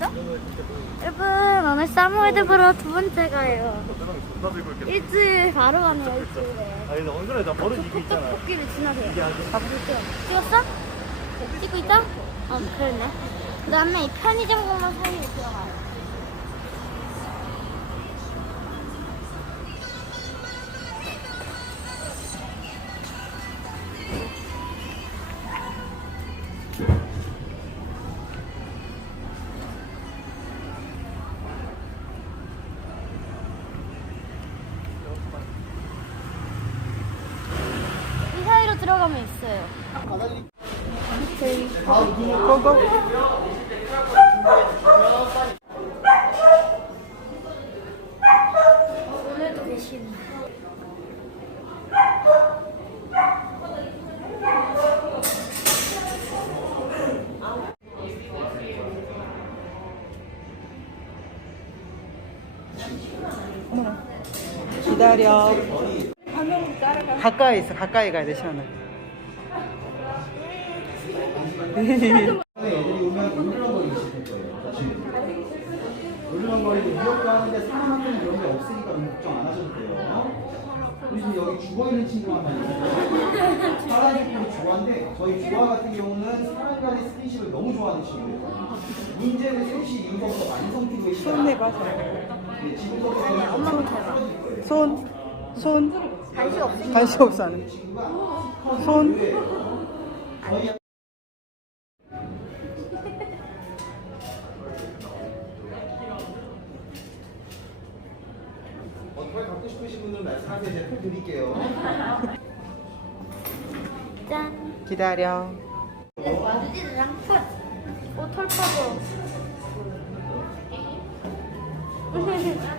여러분 오늘 사무에드 보러 두 번째 가요. 일주일 바로 가네요 일주일에. 아니 나 버릇 이거 있잖아. 토끼를 지나세요. 이게 아주. 찍었어? 찍고 있다? 어 그러네. 그 다음에 편의점 공간 사이에 들어가요. 들어가면 있어요. 고고. 오늘도. 기다려. 가까이 있어. 가까이 가야 돼, 시원해. 애들이 오면 울렁거리기 시작할 거예요. 울렁거리고 위협도 하는데 사람한테는 그런 게 없으니까 걱정 안 하셔도 돼요. 그리고 여기 죽어 있는 친구가 한 있어요. 사람이 좋아하는데 저희 주아 같은 경우는 사람과의 스킨십을 너무 좋아하는 친구예요. 문제는 셋이 이유가부터 만성 피부에 손 내봐. 아니야 엄마부터 해봐. 손. 손. 관심 없으니까. 관심 없어. 하는. 손. 말씀하세요. 제가 표 드릴게요. 짠. 기다려. 와드지랑 털. 오, 털 빠져.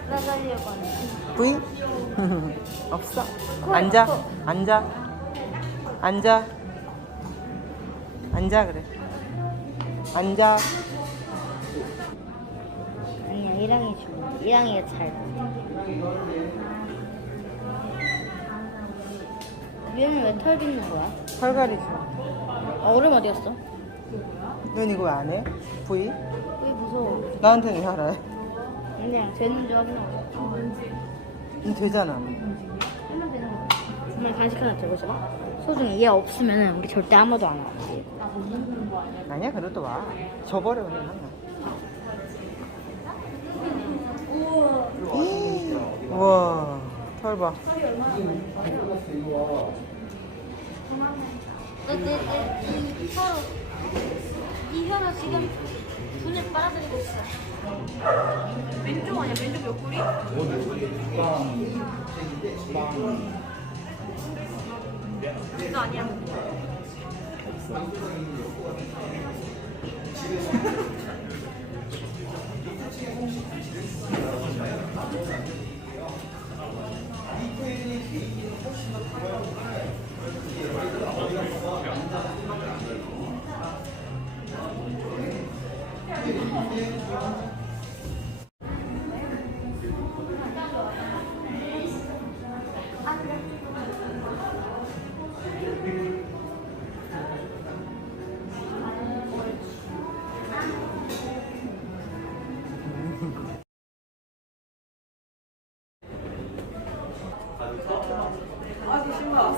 나가려고 하네. 부인? 없어. 앉아. 앉아. 앉아. 앉아, 그래. 앉아. 아니야, 이랑이 좋아. 이랑이가 잘. 얘는 왜털 빗는 거야? 털갈이 줘. 아, 얼음 어디 갔어? 넌 이거 왜 안 해? 부이? 왜 무서워? 나한테는 왜 해? 그냥 되는 줄 확인하고. 이 되잖아. 하면 되는 거. 정말 간식 하나 들고 있어봐. 소중히 얘 없으면 우리 절대 아무도 안 와. 아니야, 그래도 와. 줘버려, 그냥 하나. 우와, 털 봐. 이 혀로 이 혀로 지금 분을 빨아들이고 있어. 왼쪽 아니야? 왼쪽 옆구리? 이거 아니야?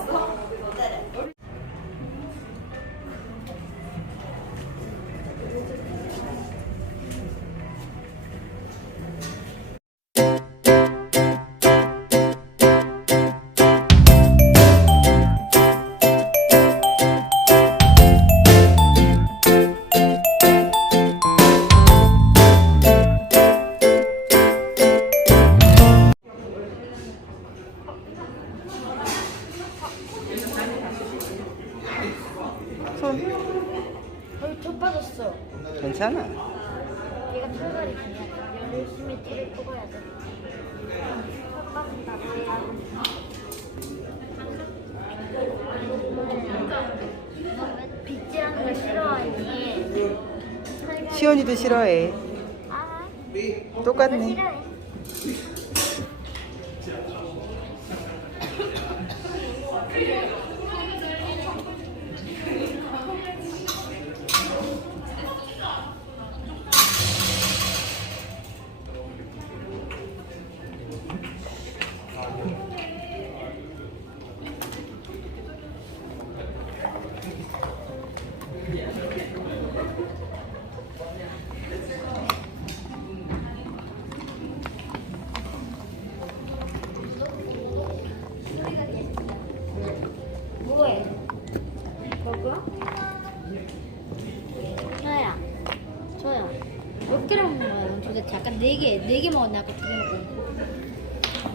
손. 시연이도 싫어해. 아, 똑같네. 싫어해. 개, 네개 먹었나? 아까 두개 먹고.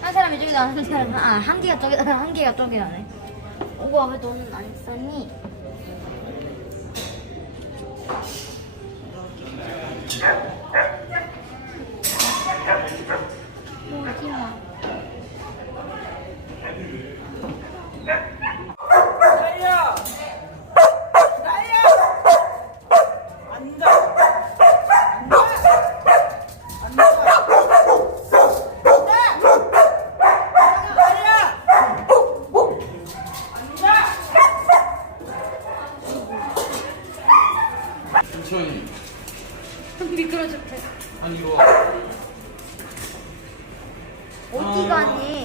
한 사람이 저기 나한 사람 아한 개가 저기 한 개가 저기 나네. 우와 왜 너는 안 썼니? 오지 마. 미끄러졌대. 아니 이거 어디 가니?